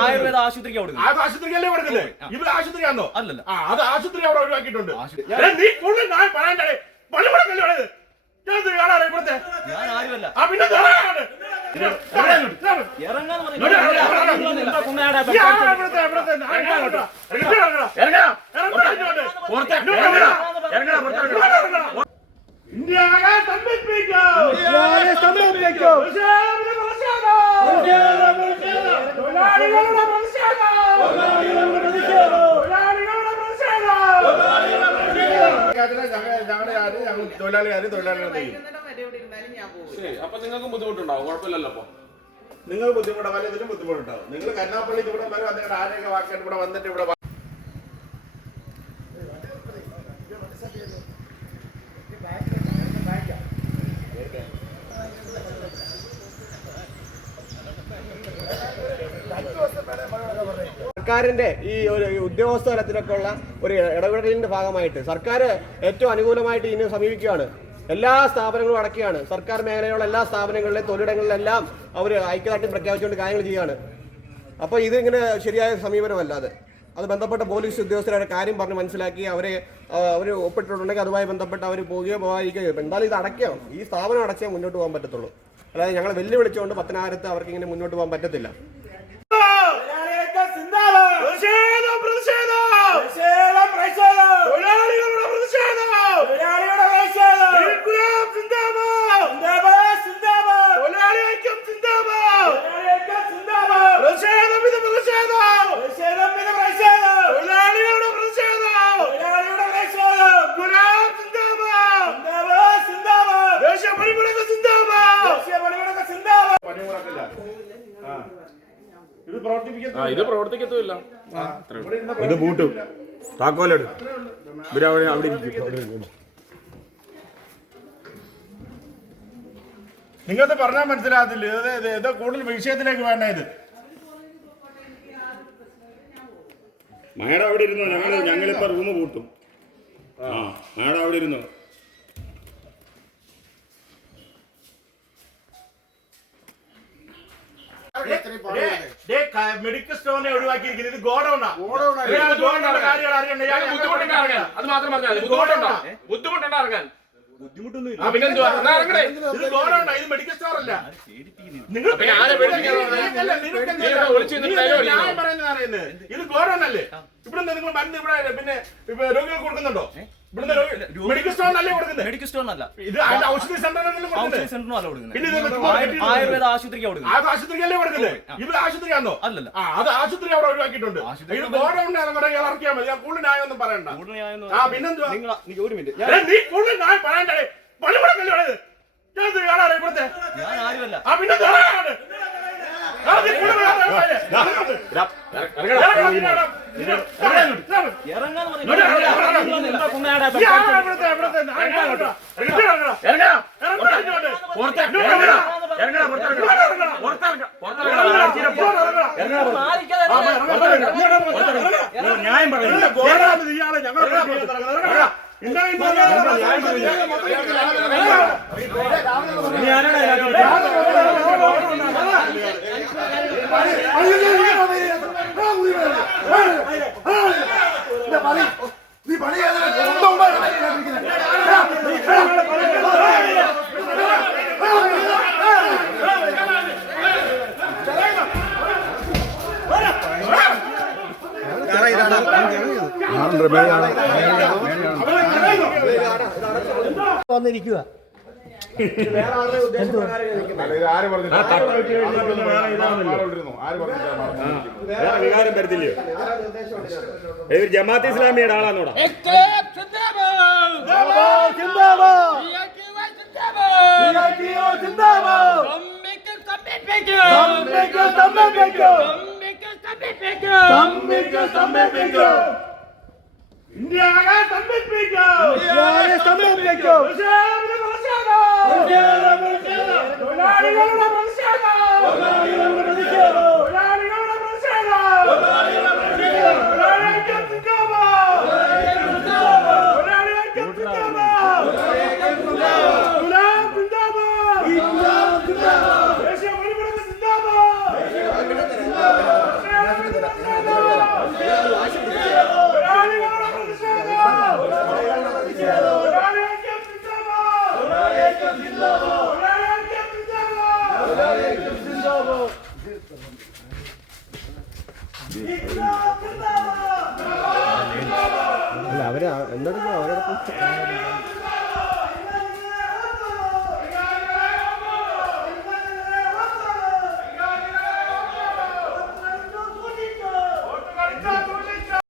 ആയുർവേദ ആശുപത്രിക്ക് അത് ആശുപത്രിയല്ലേ കൊടുക്കുന്നത് ഇവിടെ ആശുപത്രിയാണോ അല്ലല്ല ആ അത് ആശുപത്രി അവിടെ ഒഴിവാക്കിയിട്ടുണ്ട് എടാ, നീ ഞാൻ പറയാണ്ടേ പള്ളിമുടക്കല്ലേ ഉള്ളത് ഞാൻ ഇത് കാണാറ് ഇവിടുത്തെ ഞാൻ ആരുമല്ല ആ പിന്നെ ഇത് ആരാണ്? ഇത് ഇറങ്ങാൻ ഇങ്ങോട്ട്. ഇറങ്ങാന്ന് ഇങ്ങോട്ട് ഇറങ്ങ്, ഇറങ്ങ്, ഇറങ്ങ്. എന്താ കുന്നയാടാ ആരാണ് ഇവിടുത്തെ, ഇവിടുത്തെ? ഞാൻ ഇങ്ങോട്ട്. ഇങ്ങോട്ട് ഇറങ്ങടാ. ഇറങ്ങടാ. ഇറങ്ങടാ ഇങ്ങോട്ട്. ഇങ്ങോട്ട് ഇറങ്ങടാ. ഇറങ്ങടാ, ഇറങ്ങടാ. ഇന്ത്യയെ സ്തംഭിപ്പിക്കും. പ്രതിഷേധം, പ്രതിഷേധം. തൊഴിലാളികളുടെ പ്രതിഷേധം. തൊഴിലാളികാര് ശരി അപ്പൊ നിങ്ങൾക്ക് ബുദ്ധിമുട്ടുണ്ടാവും കുഴപ്പമില്ലല്ലോ അപ്പൊ. നിങ്ങൾ ബുദ്ധിമുട്ടാവും ഇതിലും ബുദ്ധിമുട്ടുണ്ടാവും. നിങ്ങൾ കരുനാപ്പള്ളിക്ക് ഇവിടെ വരെ ആരെയൊക്കെ വാക്കിയിട്ട് ഇവിടെ വന്നിട്ട് ഇവിടെ സർക്കാരിന്റെ ഈ ഒരു ഉദ്യോഗസ്ഥ തലത്തിലൊക്കെ ഉള്ള ഒരു ഇടപെടലിന്റെ ഭാഗമായിട്ട് സർക്കാർ ഏറ്റവും അനുകൂലമായിട്ട് ഇതിനെ സമീപിക്കുകയാണ്. എല്ലാ സ്ഥാപനങ്ങളും അടക്കുകയാണ്. സർക്കാർ മേഖലയിലുള്ള എല്ലാ സ്ഥാപനങ്ങളിലെയും തൊഴിലിടങ്ങളിലെല്ലാം അവർ ഐക്യദാർഢ്യം പ്രഖ്യാപിച്ചുകൊണ്ട് കാര്യങ്ങൾ ചെയ്യുകയാണ്. അപ്പോൾ ഇതിങ്ങനെ ശരിയായ സമീപനമല്ലാതെ. അത് ബന്ധപ്പെട്ട പോലീസ് ഉദ്യോഗസ്ഥരുടെ കാര്യം പറഞ്ഞ് മനസ്സിലാക്കി അവരെ അവർ ഒപ്പിട്ടിട്ടുണ്ടെങ്കിൽ അതുമായി ബന്ധപ്പെട്ട് അവർ പോവുകയോ പോകാതിരിക്കുകയോ. എന്തായാലും ഇത് അടയ്ക്കാം ഈ സ്ഥാപനം അടച്ചേ മുന്നോട്ട് പോകാൻ പറ്റത്തുള്ളൂ. അതായത് ഞങ്ങൾ വെല്ലുവിളിച്ചുകൊണ്ട് പത്തനായിരത്ത് അവർക്ക് ഇങ്ങനെ മുന്നോട്ട് പോകാൻ പറ്റത്തില്ല. Luciano Bra ഇത് പ്രവർത്തിപ്പിക്കത്തില്ല. ഇത് പ്രവർത്തിക്കത്തുമില്ല. ഇത് പൂട്ടും. താക്കോലെടു. ഇവർ അവിടെ അവിടെ ഇരിക്കും. നിങ്ങൾക്ക് പറഞ്ഞാൽ മനസ്സിലാകത്തില്ല. ഇത് കൂടുതൽ വിഷയത്തിലേക്ക് വേണ്ട ഇത്. മാഡം അവിടെ ഇരുന്നോ? ഞങ്ങൾ ഞങ്ങളിപ്പോ റൂം പൂട്ടും. ആ മാഡം അവിടെ ഇരുന്നോ? മെഡിക്കൽ സ്റ്റോറിനെ ഒഴിവാക്കിയിരിക്കുന്നത്. ഇത് ഗോഡൌണാ. ഗോഡൌണിന്റെ കാര്യങ്ങൾ അറിയണ്ട. ഞാൻ ബുദ്ധിമുട്ടുണ്ടോ ഇറങ്ങാൻ അത് മാത്രം പറഞ്ഞാൽ ബുദ്ധിമുട്ടുണ്ടോ? ഇറങ്ങാൻ ഇത് ഗോഡൌൺ അല്ലേ. ഇവിടെ നിങ്ങൾ മരുന്ന് ഇവിടെ പിന്നെ രോഗികൾ കൊടുക്കുന്നുണ്ടോ? മെഡിക്കൽ സ്റ്റോറിനല്ലേ കൊടുക്കുന്നത്? മെഡിക്കൽ സ്റ്റോറിനല്ല ഇത് ഔഷധി സെന്ററിനല്ലേ കൊടുക്കുന്നത്. ആയുർവേദ ആശുപത്രിക്ക് കൊടുക്കുന്നത്. കൊടുക്കുന്നത്? ഇവിടെ ആശുപത്രിയാണോ അല്ലല്ല. അത് ആശുപത്രി അവിടെ ഒഴിവാക്കിയിട്ടുണ്ട്. ഇത് ഗോഡൌണിനെ അങ്ങോട്ട് ഇറക്കിയാൽ മതി. ഞാൻ കൂടുതൽ ന്യായമൊന്നും പറയണ്ട. ആ പിന്നെന്താ നിങ്ങൾ ഒരു മിനിറ്റ്. നീ കൂടുതൽ ന്യായം പറയണ്ടേ. പള്ളിമുടക്കല്ലേ ഉള്ളത്? ഞാൻ ഇവിടുത്തെ? ആരുമല്ല. ആ പിന്നെ ഇത് ആരാണ്? ആ, നീ കൂടുതൽ ന്യായം പറയല്ലേ? ഇറങ്ങടാ, ഇറങ്ങടാ. ഇറങ്ങടാ, ഇറങ്ങടാ. ഇറങ്ങാന്ന് ഇങ്ങോട്ട് ഇറങ്ങടാ, ഇറങ്ങടാ. പറഞ്ഞു എന്താ കുന്നയാടാ ഈ ആരാണ് ഇവിടുത്തെ, ഇവിടുത്തെ? ഇറങ്ങടാ, ഇങ്ങോട്ട്. ഇറങ്ങടാ, ഇറങ്ങടാ. ഇറങ്ങടാ, ഇങ്ങോട്ട്. ഇങ്ങോട്ട് ഇറങ്ങടാ. ഇറങ്ങടാ, പുറത്ത് ഇറങ്ങടാ. ന്യായം പറയുന്നു ഗോഡാണ് ഇയാളെ ഞങ്ങളെ ഇറങ്ങടാ. ഇന്നാ ഇന്നാ ന്യായം വന്നിരിക്കുക വേറെ ആരുടെ ഉദ്ദേശപ്രകാരം വികാരം തരത്തില്ലയോ ഏത് ജമാഅത്ത് ഇസ്ലാമിയുടെ ആളാന്നോടാ ഇന്ത്യയെ സ്തംഭിപ്പിക്കും പ്രതിഷേധം, ¡Luciana, Luciana! ¡Luciana, Luciana! അല്ല അവർ എന്തെങ്കിലും അവരോടൊപ്പം